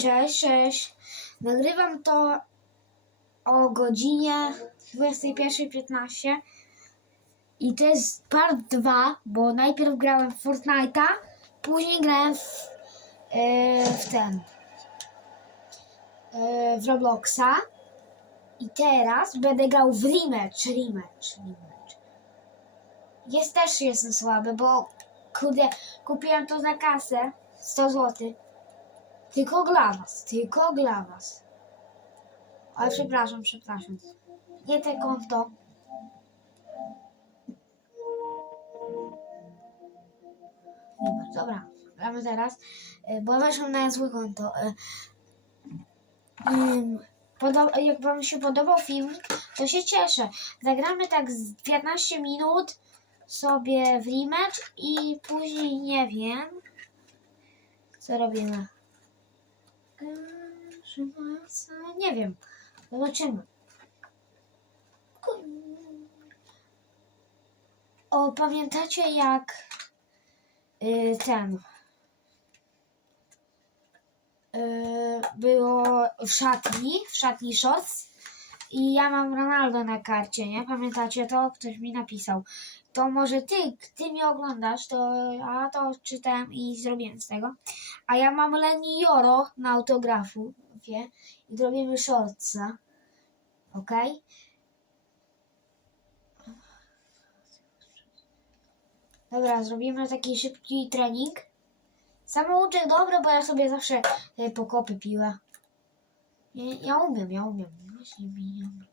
Cześć, cześć. Nagrywam to o godzinie 21.15 i to jest part 2, bo najpierw grałem w Fortnite'a, później grałem w, e, w ten, e, w Robloxa i teraz będę grał w rematch, rematch, rematch. Jest też jestem słaby, bo kurde, kupiłem to za kasę, 100 zł. Tylko dla was, tylko dla was. Ale przepraszam, przepraszam. Nie te konto. Dobra. Gramy teraz, y, bo weszłam na złe konto. Podo- jak wam się podobał film, to się cieszę. Zagramy tak z 15 minut sobie w rematch i później nie wiem, co robimy. Nie wiem. Zobaczymy. O, pamiętacie jak y, ten y, było w szatni, w szatni Shots i ja mam Ronaldo na karcie, nie? Pamiętacie to? Ktoś mi napisał. To może ty, ty mnie oglądasz, to a to czytałem i zrobiłem z tego. A ja mam Leni Joro na autografu, wie? I zrobimy shortsa. Ok? Dobra, zrobimy taki szybki trening. Samouczek dobry, bo ja sobie zawsze te pokopy piła. Ja, ja umiem, ja umiem. Właśnie mi umiem.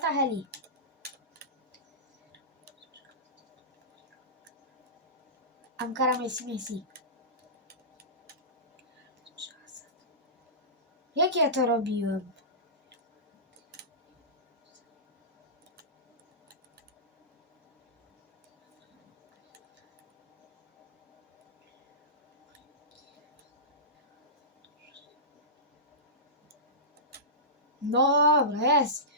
The hell? Ankara Messi Messi. Jak ja to robiłem? Dobra, jest.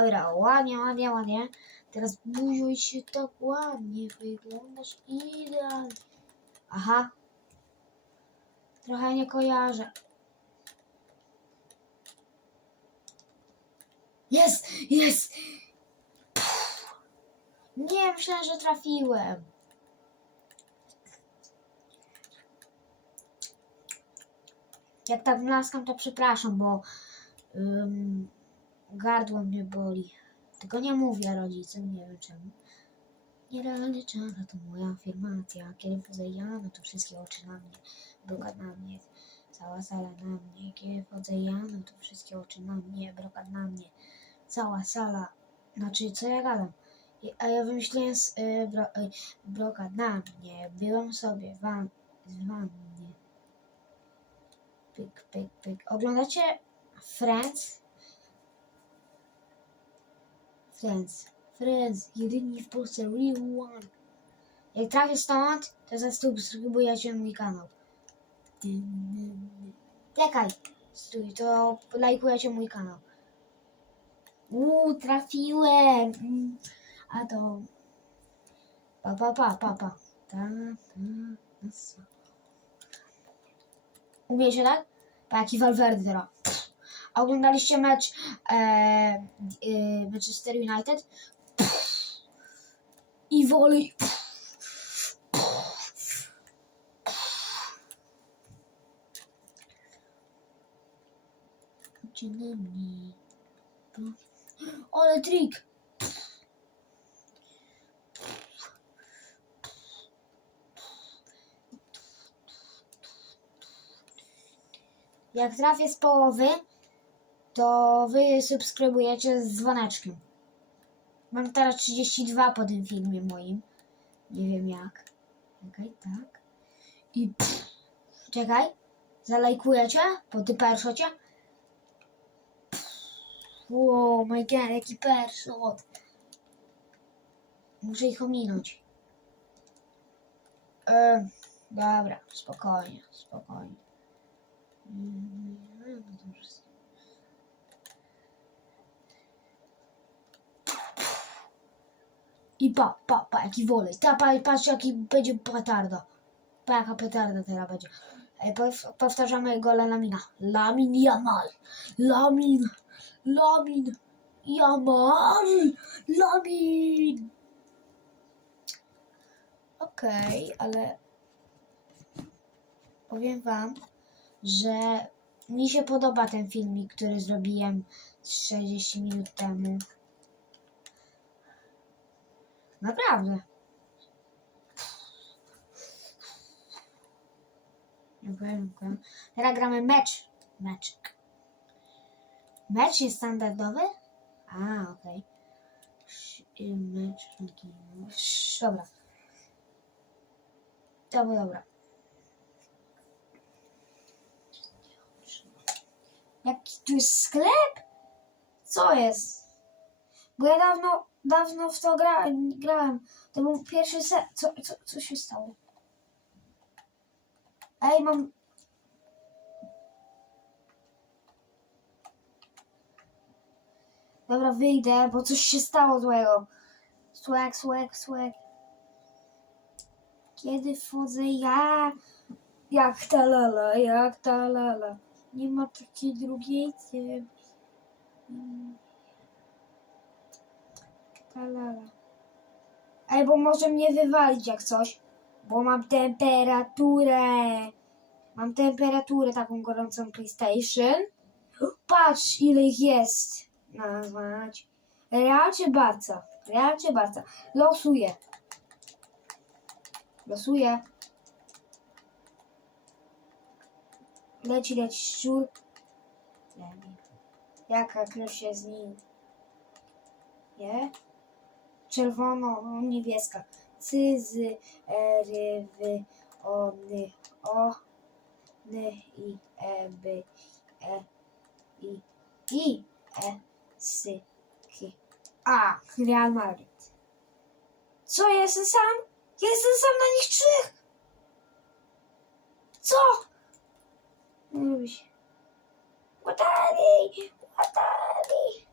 Dobra, ładnie, ładnie, ładnie. Teraz buziuj się tak ładnie, wyglądasz idealnie. Aha. Trochę nie kojarzę. Jest, jest. Nie, myślałem, że trafiłem. Jak tak mlaskam, to przepraszam, bo ym, gardło mnie boli. Tego nie mówię rodzicom, nie wiem czemu. Nierealny czas, to moja afirmacja. Kiedy wchodzę ja, no to wszystkie oczy na mnie. Brokat na mnie, cała sala na mnie. Kiedy wchodzę ja, no to wszystkie oczy na mnie. Brokat na mnie, cała sala. Znaczy, co ja gadam? A ja wymyśliłem z, y, bro, y, na mnie. Byłem sobie wam, z wami. Pyk, pyk, pyk. Oglądacie Friends? Friends. Friends. Jedyni w Polsce real one. Jak trafię stąd, to zasubskrybujecie mój kanał. Czekaj. Stój, to lajkujecie mój kanał. Uuu, trafiłem. Mm, A to... Pa, pa, pa, pa, pa. Ta, ta, Umiecie tak? Pa, jaki Valverde teraz. A oglądaliście mecz e, e, Manchester United? I wolej. Chodźcie na mnie. Ale trik! Jak trafię z połowy, to wy subskrybujecie z dzwoneczkiem. Mam teraz 32 po tym filmie moim. Nie wiem jak. Czekaj, tak. I pff, czekaj. Zalajkujecie po ty perszocie. Wow, my god, jaki perszot. Muszę ich ominąć. E, dobra, spokojnie, spokojnie. Mm, no to już- I pa, pa, pa, jaki wolej. Ta, pa, patrz, jaki będzie petarda. Pa, jaka petarda teraz będzie. Pow- powtarzamy gola Lamina. Lamin Jamal. Lamin. Lamin. Jamal. Lamin. Okej, ale powiem wam, że mi się podoba ten filmik, który zrobiłem z 60 minut temu. Naprawdę. Dziękuję, dziękuję. Teraz gramy mecz. Meczek. Mecz jest standardowy? A, okej. Sz- y, Mecz. Dobra. Dobra, dobra. Jaki tu jest sklep? Co jest? Bo ja dawno, dawno w to gra, grałem. To był pierwszy set. Co, co, co się stało? Ej, mam... Dobra, wyjdę, bo coś się stało złego. Swag, swag, swag. Kiedy wchodzę ja? Jak ta lala, jak ta lala. Nie ma takiej drugiej ty. Mm. Ta lala. Ej, może mnie wywalić jak coś. Bo mam temperaturę. Mam temperaturę taką gorącą PlayStation. Patrz ile ich jest. Nazwać. Real czy Barca? Real czy? Losuję. Losuję. Leci, leci szczur. Jaka krew się z nim? Nie? Czerwono, no, niebieska. Cyzy, ery, wy, ony, o, ny, i, e, by, e, i, i, e, sy, ki. A, Real Madrid. Co, jestem sam? Jestem sam na nich trzech! Co? Nie się. Watari! Watari!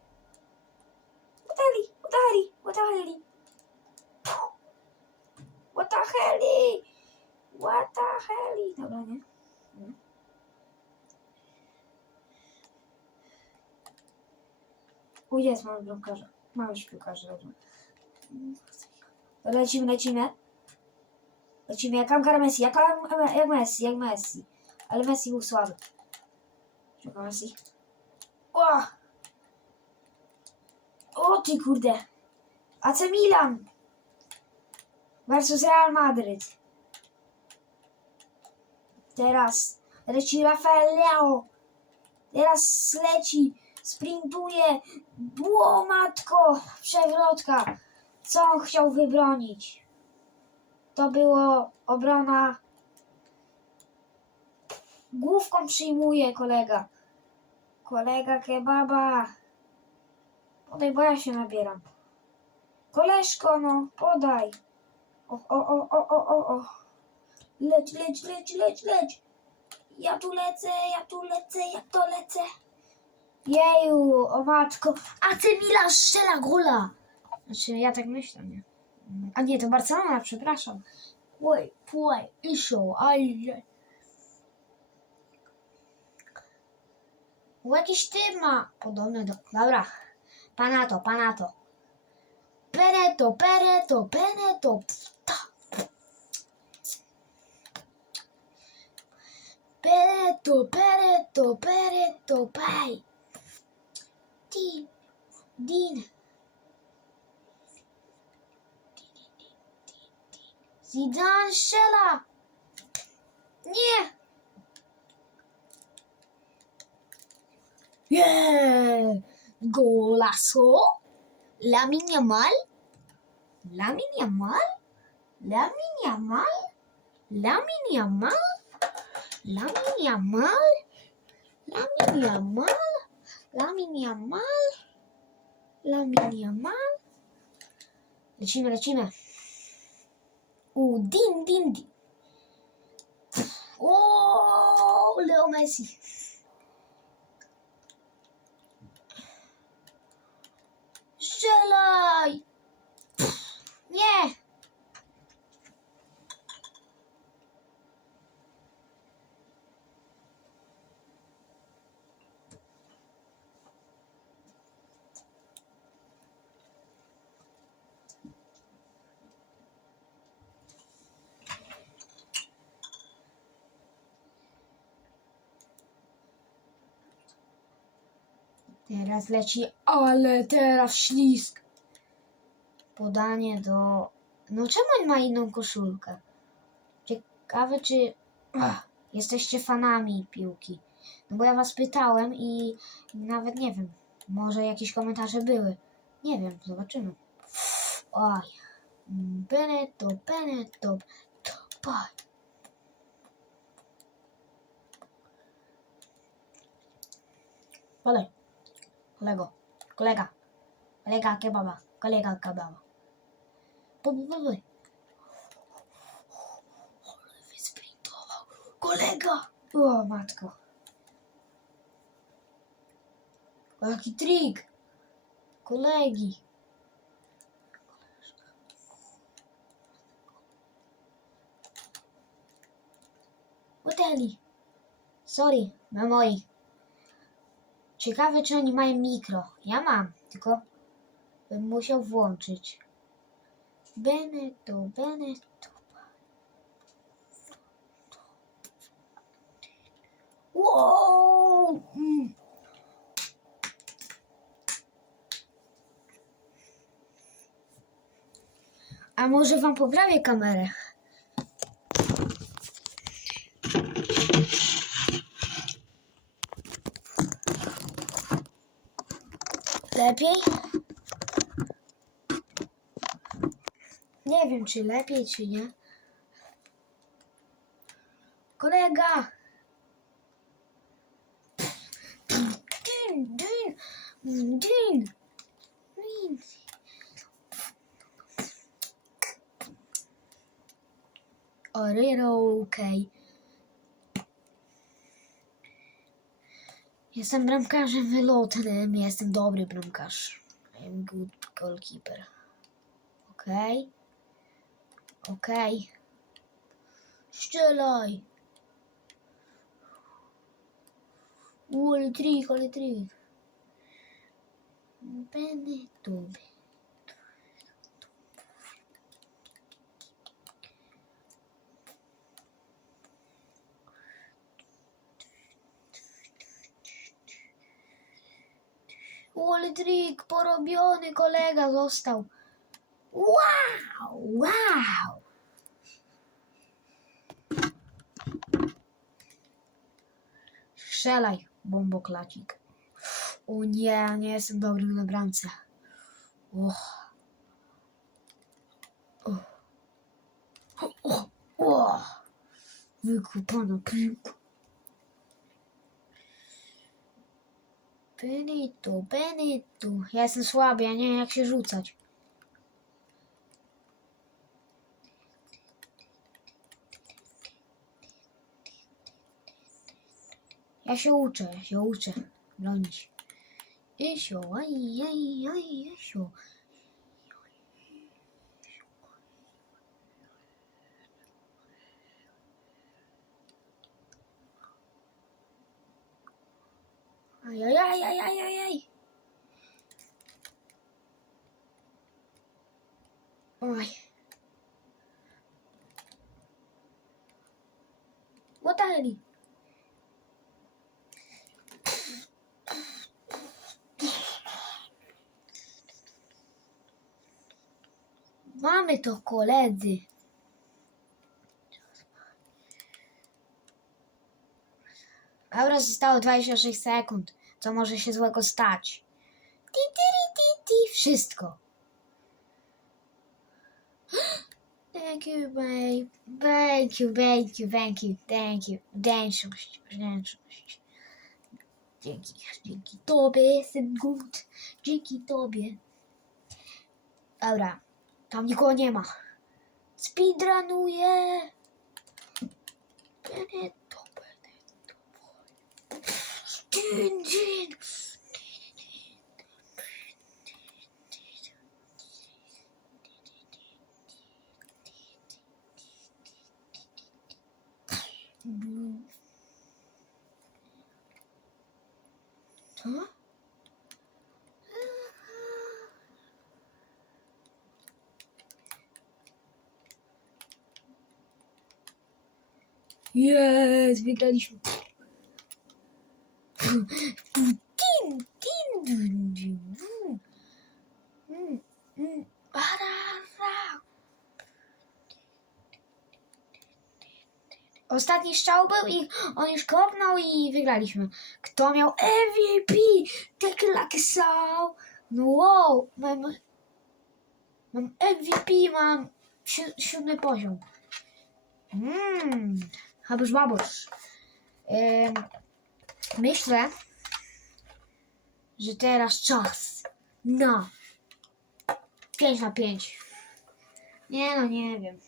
Watari! Watari! Watari! Puh. What the hell? What the hell? Dobra, nie? Nie. O, jest, mamy bramkarza. Mamy już piłkarza, dobra. Lecimy, lecimy. Lecimy jak Ankara Messi, jak, jak Messi, jak Messi. Ale Messi był słaby. Czeka Messi. O! O ty kurde. AC Milan versus Real Madrid. Teraz leci Rafael Leao. Teraz leci, sprintuje. Było matko, przewrotka. Co on chciał wybronić? To było obrona. Główką przyjmuje kolega. Kolega kebaba. Podaj, bo ja się nabieram. Koleżko, no, podaj. O, o, o, o, o, o, o. Leć, leć, leć, leć, leć. Ja tu lecę, ja tu lecę, ja to lecę. Jeju, o. A ty Milan strzela gola. Znaczy, ja tak myślę, nie? A nie, to Barcelona, przepraszam. Oj, płaj, iszo, aj. O, jakiś ty ma. Podobny do... Dobra. Panato, panato. Peneto, peneto, peneto. Peretto, peretto, peretto, pai. Din, din. Zidane Shela. Nie. Yeah. Golazo! Lamin Yamal? Lamin Yamal? Lamin Yamal? Lamin Yamal? Lamin Yamal? Lamin Yamal? Lamin Yamal? Lamin Yamal? Lecimy, lecimy. U, din, din, din. O, Leo Messi. Şalay. Yeah. Teraz leci, ale teraz ślisk. Podanie do... No czemu on ma inną koszulkę? Ciekawe, czy Ach, jesteście fanami piłki. No bo ja was pytałem i nawet nie wiem. Może jakieś komentarze były. Nie wiem, zobaczymy. Oj. Beneto, Beneto, topaj. Podaj. Kolego. Kolega. Kolega kebaba. Kolega kebaba. Ale wysprintował. Kolega! O, matko. Jaki trik. Kolegi. Hoteli. Sorry, na moi. Ciekawe, czy oni mają mikro. Ja mam, tylko bym musiał włączyć. Beneto, Beneto. Wow! Mm. A może wam poprawię kamerę? Lepiej? Nie wiem, czy lepiej, czy nie. Jestem bramkarzem wylotnym, jestem dobry bramkarz. I am good goalkeeper. Okej. Okej. Strzelaj! U, ale trik, ale trik. Beneto. U, ale trik, porobiony kolega został. Wow, wow. Strzelaj, bomboklacik. O nie, nie jestem dobry na bramce. Och. O. O, o, o. Wykupana. Benito, Benito. Ja jestem słaby, ja nie wiem jak się rzucać. Ja się uczę, ja się uczę bronić. Isio, aj, aj, aj, Isio. Ai ai ai ai ai ai ai. Ai. Ой. Вот они. Mamy to koledzy. Dobra, zostało 26 sekund. co może się złego stać. Ti, ti, ti, ti, wszystko. Thank you, babe. Thank you, thank you, thank you, thank you. Wdzięczność, wdzięczność. Dzięki, dzięki tobie jestem good. Dzięki tobie. Dobra, tam nikogo nie ma. Speedrunuję. Benetto, Benetto. Dyn, dyn. Co? Jest, wygraliśmy. Ostatni strzał był i on już kopnął i wygraliśmy. Kto miał MVP? Take lucky soul. No wow, mam, mam MVP, mam si siódmy poziom. Mmm, habusz babusz. Ym, myślę, że teraz czas na 5 na 5. Nie no, nie wiem.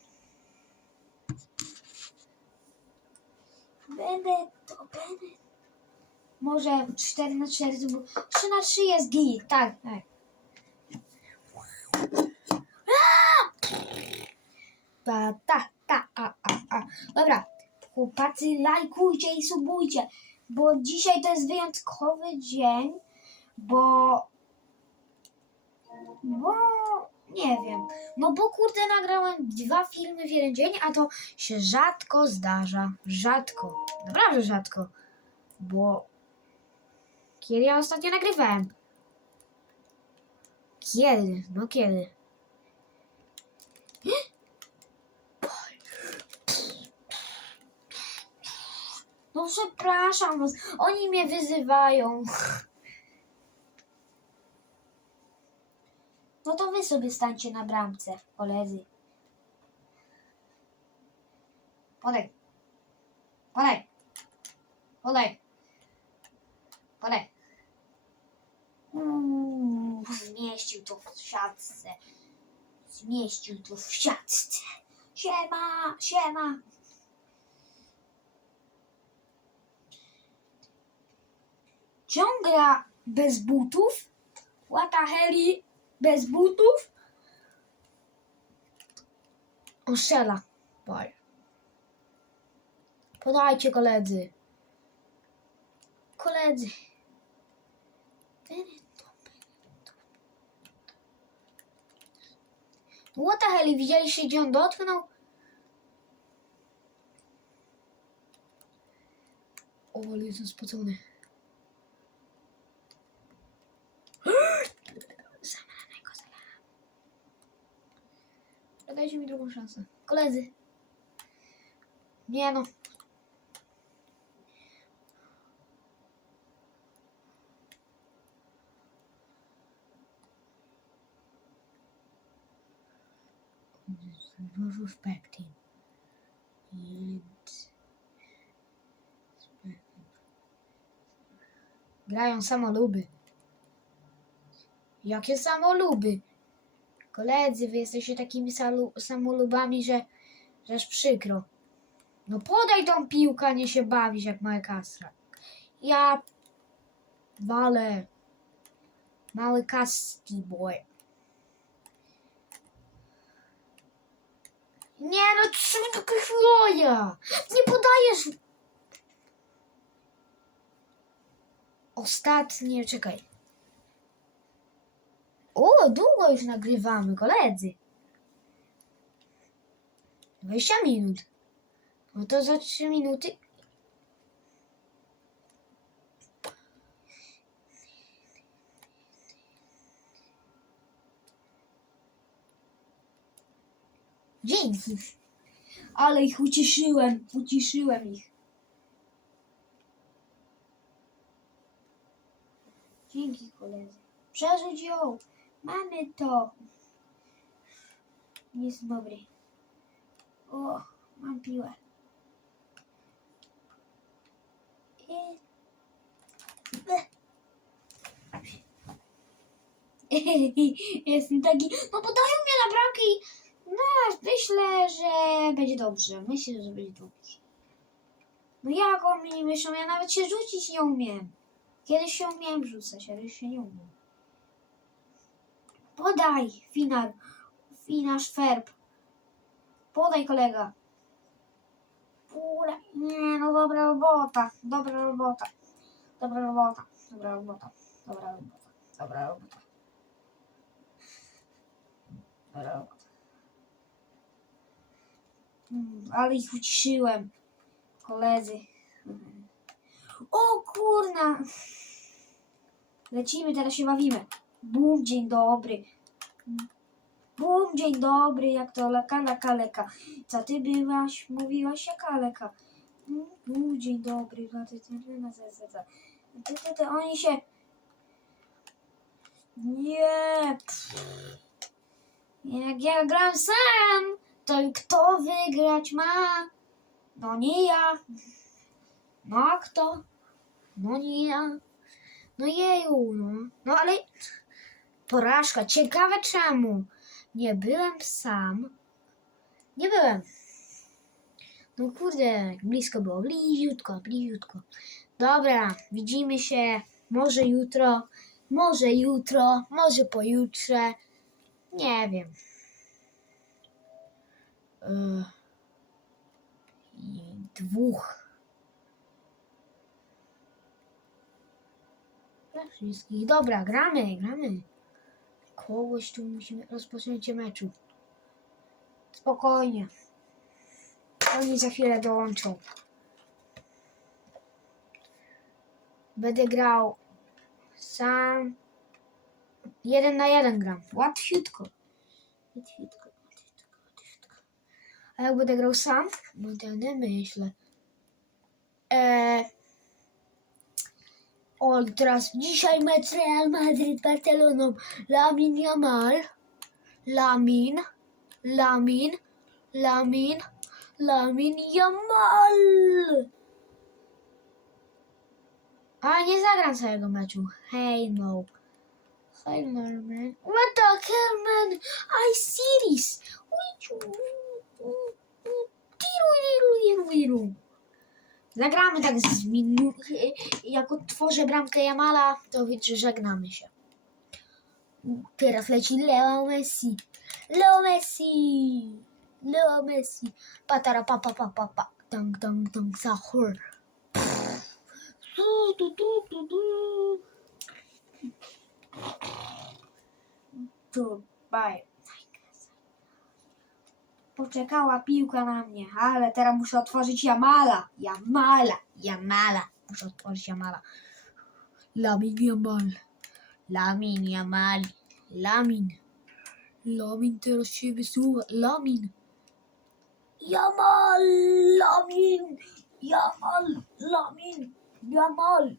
Będę to będę. Może 4 na 4 to było. 3 na 3 jest git, tak, tak. Ta, ta, ta, a, a, a. Dobra, chłopacy, lajkujcie i subujcie, bo dzisiaj to jest wyjątkowy dzień, bo... Bo... Nie wiem. No bo kurde nagrałem dwa filmy w jeden dzień, a to się rzadko zdarza. Rzadko. Naprawdę rzadko. Bo... Kiedy ja ostatnio nagrywałem? Kiedy? No kiedy? No przepraszam was, oni mnie wyzywają. No to wy sobie stańcie na bramce, koledzy. Podaj. Podaj. Podaj. Podaj. Uuu, zmieścił to w siatce. Zmieścił to w siatce. Siema, siema. Czy on gra bez butów? Łata Heli bez butów? Baj. Podajcie koledzy. Koledzy. What the hell? Widzieliście, gdzie on dotknął? O, ale jestem spocony. Dajcie mi drugą szansę. Koledzy. Nie no. Respecting. And Grają samoluby. Jakie samoluby? Koledzy, wy jesteście takimi salu, samolubami, że, że aż przykro. No podaj tą piłkę, nie się bawić jak małe kastra. Ja walę. Mały kaski boy. Nie no, co to kachloja? Nie podajesz. Ostatnie, czekaj. O, długo już nagrywamy, koledzy. 20 minut. No to za 3 minuty. Dzięki. Ale ich uciszyłem, uciszyłem ich. Przerzuć ją. Mamy to. Jest dobry. O, mam piłę. I... Jestem taki, no podają mnie na bramkę i no, myślę, że będzie dobrze. Myślę, że będzie dobrze. No jak oni myślą? Ja nawet się rzucić nie umiem. Kiedyś się umiałem rzucać, ale już się nie umiem. Podaj, final. Finasz ferb. Podaj, kolega. Podaj. Nie, no dobra robota. Dobra robota. Dobra robota. Dobra robota. Dobra robota. Dobra robota. Dobra robota. Mm, ale ich uciszyłem. Koledzy. O kurna! Lecimy, teraz się bawimy. Bum, dzień dobry. Bum, dzień dobry, jak to leka, leka, leka. Co ty byłaś? Mówiłaś jak leka. Bum, dzień dobry. No, ty, ty, no, ty, ty, ty. Oni się... Nie. Jak ja gram sam, to kto wygrać ma? No nie ja. No a kto? No nie ja. No jeju, no. No ale porażka. Ciekawe czemu. Nie byłem sam. Nie byłem. No kurde, blisko było. Bliziutko, bliziutko. Dobra, widzimy się może jutro, może jutro, może pojutrze. Nie wiem. Yy, dwóch. Wszystkich. Dobra, gramy, gramy. Kogoś tu musimy rozpocząć meczu. Spokojnie. Oni za chwilę dołączą. Będę grał sam. Jeden na jeden gram. Łatwiutko. Łatwiutko, łatwiutko, łatwiutko. A jak będę grał sam? Będę myślę. Eee, o, teraz dzisiaj mecz Real Madrid Barceloną. Lamin Jamal. Lamin. Lamin. Lamin. Lamin Jamal. A nie zagram całego meczu. Hey no. Hey no man. What the hell man? I see this. Tiru, tiru, tiru, tiru. Zagramy tak z minut. Jak otworzę bramkę Jamala, to widzę, że żegnamy się. Teraz leci Leo Messi. Leo Messi. Leo Messi. Patara pa pa pa pa pa. Tu, tu, tu, tu, tu. Goodbye. Poczekała piłka na mnie, ale teraz muszę otworzyć Jamala. Jamala, Jamala. Muszę otworzyć Jamala. Lamin Jamal. Lamin Jamal. Lamin. Lamin teraz się wysuwa. Lamin. Jamal. Lamin. Jamal. Lamin. Jamal.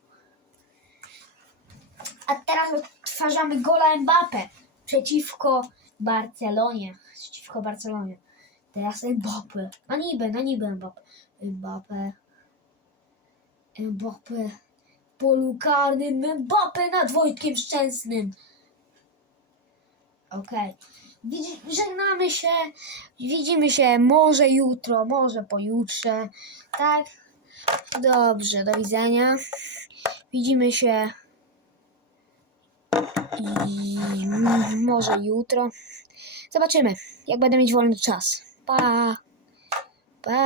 A teraz odtwarzamy gola Mbappe przeciwko Barcelonie. Przeciwko Barcelonie. Teraz Mbappe. Na niby, na niby Mbappe. Mbappe. Mbappe. Polu karnym Mbappe nad Wojtkiem Szczęsnym. Okej. Widzi- Żegnamy się. Widzimy się może jutro, może pojutrze. Tak? Dobrze, do widzenia. Widzimy się i może jutro. Zobaczymy, jak będę mieć wolny czas. Pa. Pa.